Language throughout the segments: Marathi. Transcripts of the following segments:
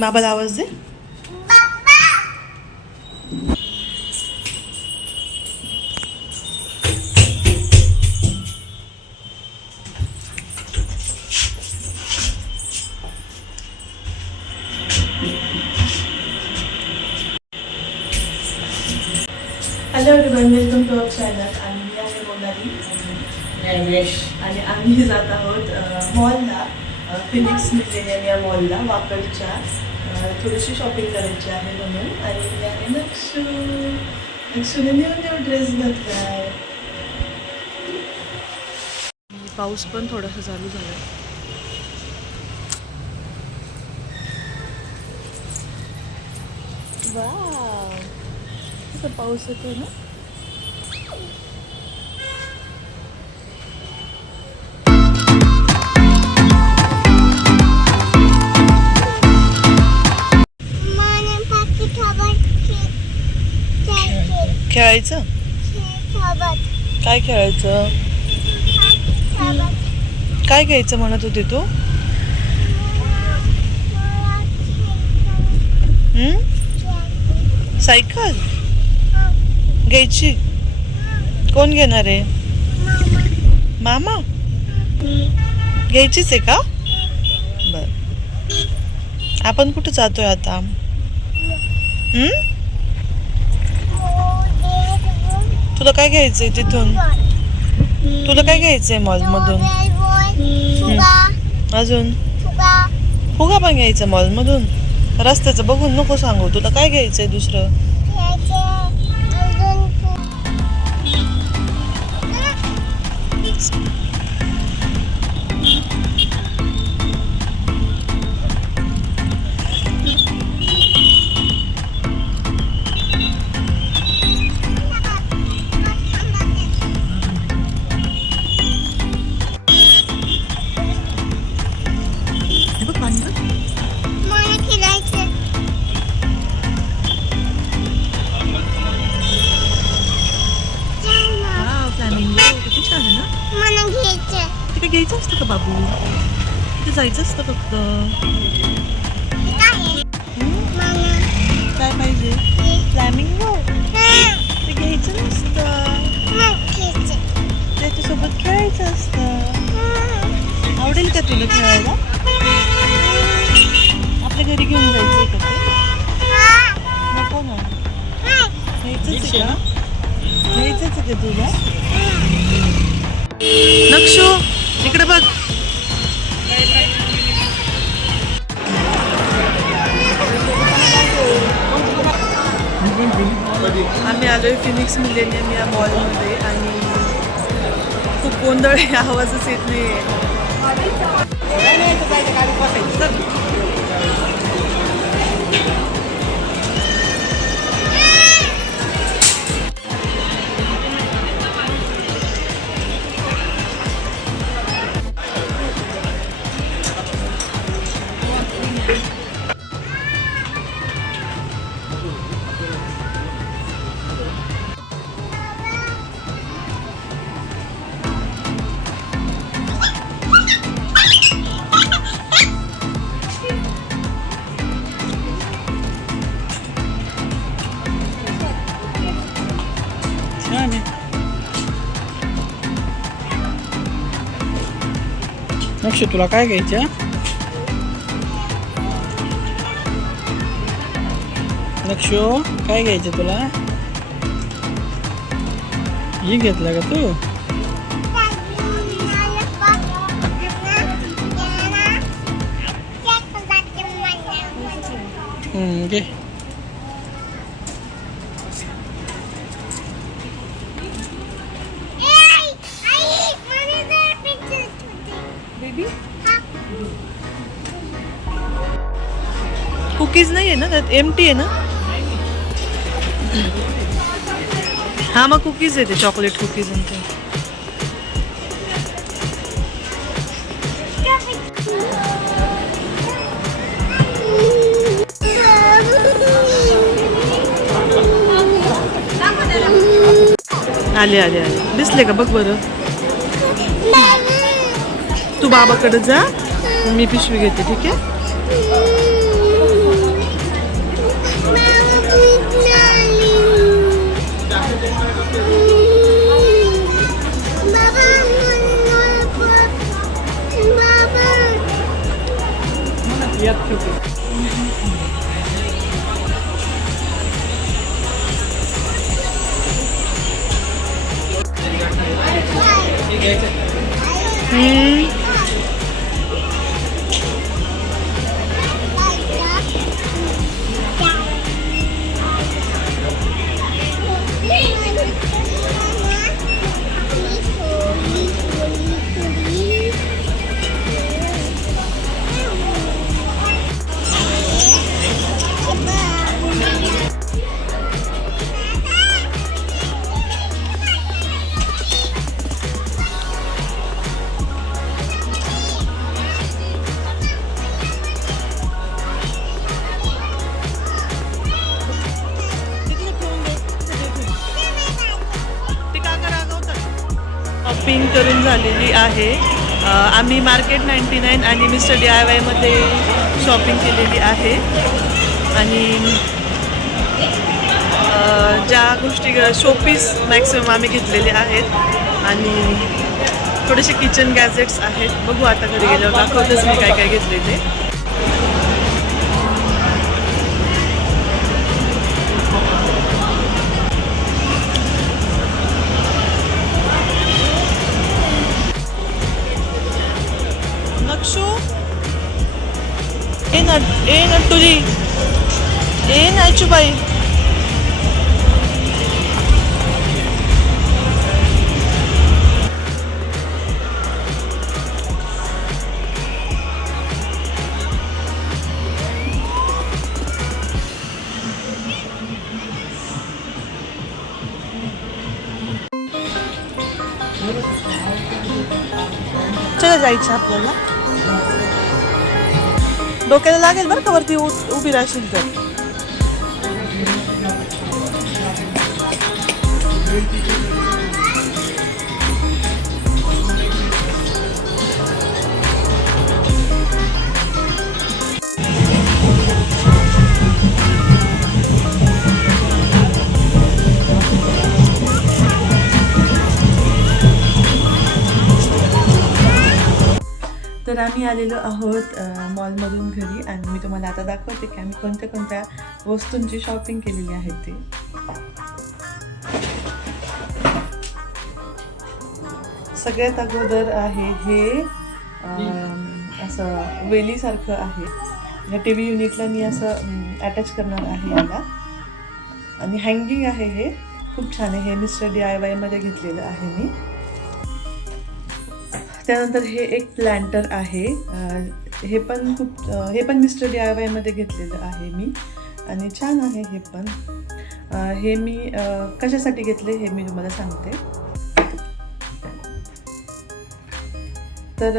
बाबाला आवाज दे. Hello everyone, welcome to our channel. आणि मी आहे मोनाली आणि आम्ही जात आहोत मॉलला, फिनिक्स मिलेनियम या मॉलला वाकडच्या. थोडीशी शॉपिंग करायची आहे म्हणून. आणि मी आहे नक्षूने न्यू ड्रेस घातलाय. पाऊस पण थोडासा चालू झाला. वाव, पाऊस येतो ना. खेळायचं. काय खेळायचं? काय घ्यायचं म्हणत होती तू? सायकल घ्यायची. कोण घेणार आहे? मामा. घ्यायचीच आहे का? बर. आपण कुठे जातोय आता? तुला काय घ्यायचंय तिथून? तुला काय घ्यायचंय मॉल मधून? अजून फुगा पण घ्यायचं मॉल मधून. रस्त्याचं बघून नको सांगू. तुला काय घ्यायचंय दुसरं? घ्यायचं असतं का बाबू? तिथे जायचं असतं फक्त. काय पाहिजे? फ्लॅमिंगो. ते घ्यायचं नसतं, त्याच्यासोबत खेळायचं असतं. आवडेल का तुला खेळायला? आपल्या घरी घेऊन जायचंय का ते? नको ना. घ्यायचंच आहे का? घ्यायचंच आहे का तुला? नक्षू इकडे बघ. आम्ही आलोय फिनिक्स मिलेनियम या मॉलमध्ये आणि खूप गोंधळ आहे. आवाजच येत नाहीये. नक्षू तुला काय घ्यायचं? नक्षू काय घ्यायचं तुला? हे घेतलं का तू? घे. कुकीज नाही आहे ना त्यात? एम्प्टी आहे ना? हा मग कुकीज आहे ते, चॉकलेट कुकीज. आणि ते आले आले आले. दिसले का बघ बरं. तू बाबाकडे जा, मी पिशवी घेते. ठीक आहे? यात ठेवते. शॉपिंग करून झालेली आहे. आम्ही मार्केट 99 आणि मिस्टर DIY मध्ये शॉपिंग केलेली आहे. आणि ज्या गोष्टी शोपीस मॅक्सिमम आम्ही घेतलेले आहेत आणि थोडेसे किचन गॅजेट्स आहेत. बघू आता घरी गेल्यावर दाखवतेच मी काय काय घेतले ते. ए नट्टूजी, ए नाचूबाई, चला जायचं आपल्याला. डोक्याला लागेल बरं का वरती उभी राहशील तर. तर आम्ही आलेलो आहोत मॉलमधून घरी आणि मी तुम्हाला आता दाखवते की आम्ही कोणत्या कोणत्या वस्तूंची शॉपिंग केलेली आहे ते. सगळ्यात अगोदर आहे हे असं वेलीसारखं आहे. या TV युनिटला मी असं अटॅच करणार आहे याला. आणि हँगिंग आहे, हे खूप छान आहे. हे मिस्टर DIY मध्ये घेतलेलं आहे मी. त्यानंतर हे एक प्लॅन्टर आहे. हे पण मिस्टर DIY मध्ये घेतलेलं आहे मी आणि छान आहे हे पण. हे मी कशासाठी घेतले हे मी तुम्हाला सांगते. तर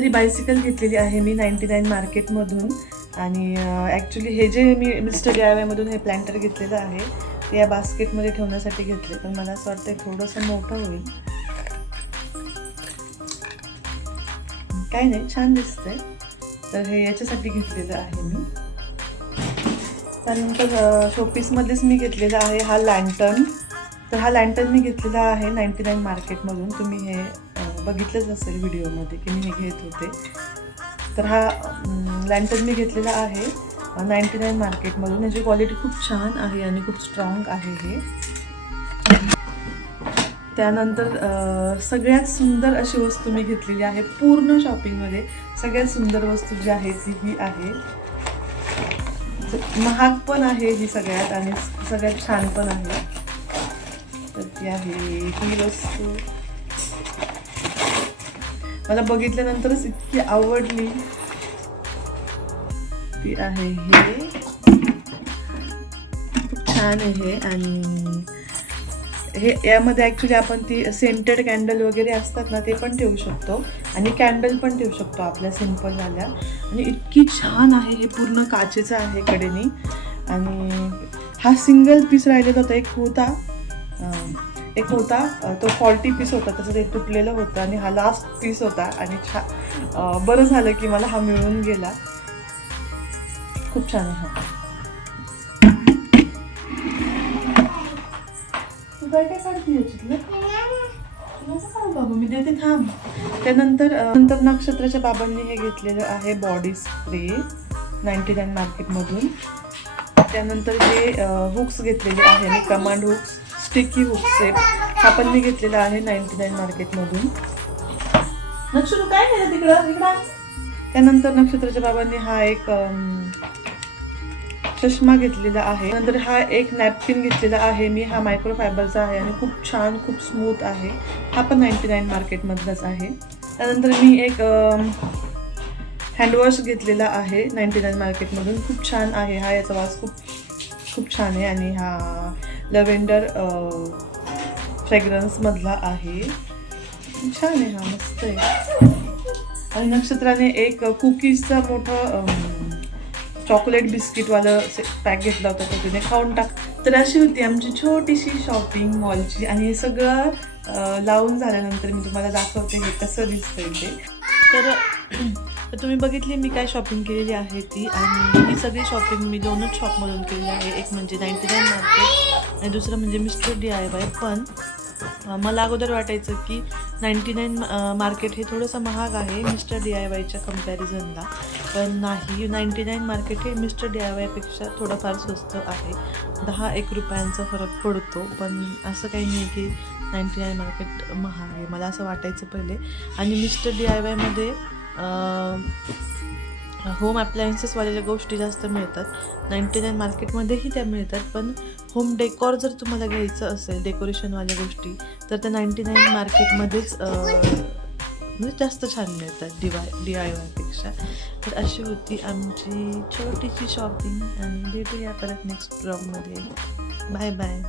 ही बायसिकल घेतलेली आहे मी 99 मार्केटमधून. आणि ॲक्च्युली हे जे मी मिस्टर DIY मधून हे प्लॅन्टर घेतलेलं आहे ते या बास्केटमध्ये ठेवण्यासाठी घेतले, पण मला असं वाटतं थोडंसं मोठं होईल. काही नाही, छान दिसतंय. तर हे याच्यासाठी घेतलेलं आहे मी. त्यानंतर शोपीसमध्येच मी घेतलेला आहे हा लँटर्न. तर हा लँटर्न मी घेतलेला आहे 99 मार्केटमधून. तुम्ही हे बघितलंच असेल व्हिडिओमध्ये की मी हे घेत होते. तर हा लँटर्न मी घेतलेला आहे 99 मार्केटमधून. याची क्वालिटी खूप छान आहे आणि खूप स्ट्रॉंग आहे हे. त्यानंतर सगळ्यात सुंदर अशी वस्तू मी घेतलेली आहे पूर्ण शॉपिंगमध्ये. सगळ्यात सुंदर वस्तू जी आहे ती आहे. महाग पण आहे ही सगळ्यात आणि सगळ्यात छान पण आहे. तर ती आहे ही वस्तू. मला बघितल्यानंतरच इतकी आवडली. ती आहे हे. खूप छान आहे. आणि हे यामध्ये ॲक्च्युली आपण ती सेंटेड कॅन्डल वगैरे असतात ना ते पण ठेवू शकतो आणि कॅन्डल पण ठेवू शकतो आपल्या सिंपल झाल्या. आणि इतकी छान आहे. हे पूर्ण काचेचं आहे कडेनी. आणि हा सिंगल पीस राहिलेला होता. एक होता तो 40 पीस होता, तसं ते तुटलेलं होतं. आणि हा लास्ट पीस होता. आणि बरं झालं की मला हा मिळून गेला. खूप छान आहे हा. तू काय काय काढते याच्यातलं? नको काढू बाबा, मी देते थांब. त्यानंतर नंतर नक्षत्राच्या बाबांनी हे घेतलेलं आहे बॉडी स्प्रे 99 मार्केटमधून. त्यानंतर हे हुक्स घेतलेले आहे मी, command hooks sticky hooks set. हा पण मी घेतलेला आहे 99 मार्केटमधून. नक्षत्र काय केलं तिकडं इकडं. त्यानंतर नक्षत्राच्या बाबांनी हा एक चष्मा घेतलेला आहे. नंतर हा एक नॅपकिन घेतलेला आहे मी, हा मायक्रो फायबरचा आहे आणि खूप छान खूप स्मूथ आहे. हा पण 99 मार्केटमधलाच आहे. त्यानंतर मी एक हँडवॉश घेतलेला आहे 99 मार्केटमधून. खूप छान आहे हा, याचा वास खूप छान आहे आणि हा लव्हेंडर फ्रेग्रन्समधला आहे. छान आहे हा, मस्त आहे. आणि नक्षत्राने एक कुकीजचा मोठा चॉकलेट बिस्किटवालं पॅक घेतला होता, तो तिने खाऊन टाक. तर अशी होती आमची छोटीशी शॉपिंग मॉलची. आणि हे सगळं लावून झाल्यानंतर मी तुम्हाला दाखवते हे कसं दिसतंय ते. तर तुम्ही बघितली मी काय शॉपिंग केलेली आहे ती. आणि ही सगळी शॉपिंग मी दोनच शॉपमधून केलेली आहे. एक म्हणजे 99 मार्केट आणि दुसरं म्हणजे मिस्टर DIY. पण मला अगोदर वाटायचं की 99 मार्केट हे थोडंसं महाग आहे मिस्टर DIYच्या कम्पॅरिझनला. पण नाही, 99 मार्केट हे मिस्टर DIYपेक्षा थोडंफार स्वस्त आहे. 10-1 रुपयांचा फरक पडतो. पण असं काही नाही की 99 मार्केट महाग आहे, मला असं वाटायचं पहिले. आणि मिस्टर DIYमध्ये होम ॲप्लायन्सेसवालेल्या गोष्टी जास्त मिळतात. 99 मार्केटमध्येही त्या मिळतात. पण होम डेकॉर जर तुम्हाला घ्यायचं असेल, डेकोरेशनवाल्या गोष्टी, तर त्या 99 मार्केटमध्येच म्हणजे जास्त छान मिळतात DIYपेक्षा. तर अशी होती आमची छोटीशी शॉपिंग आणि भेटूया परत नेक्स्ट ब्लॉगमध्ये. Bye bye.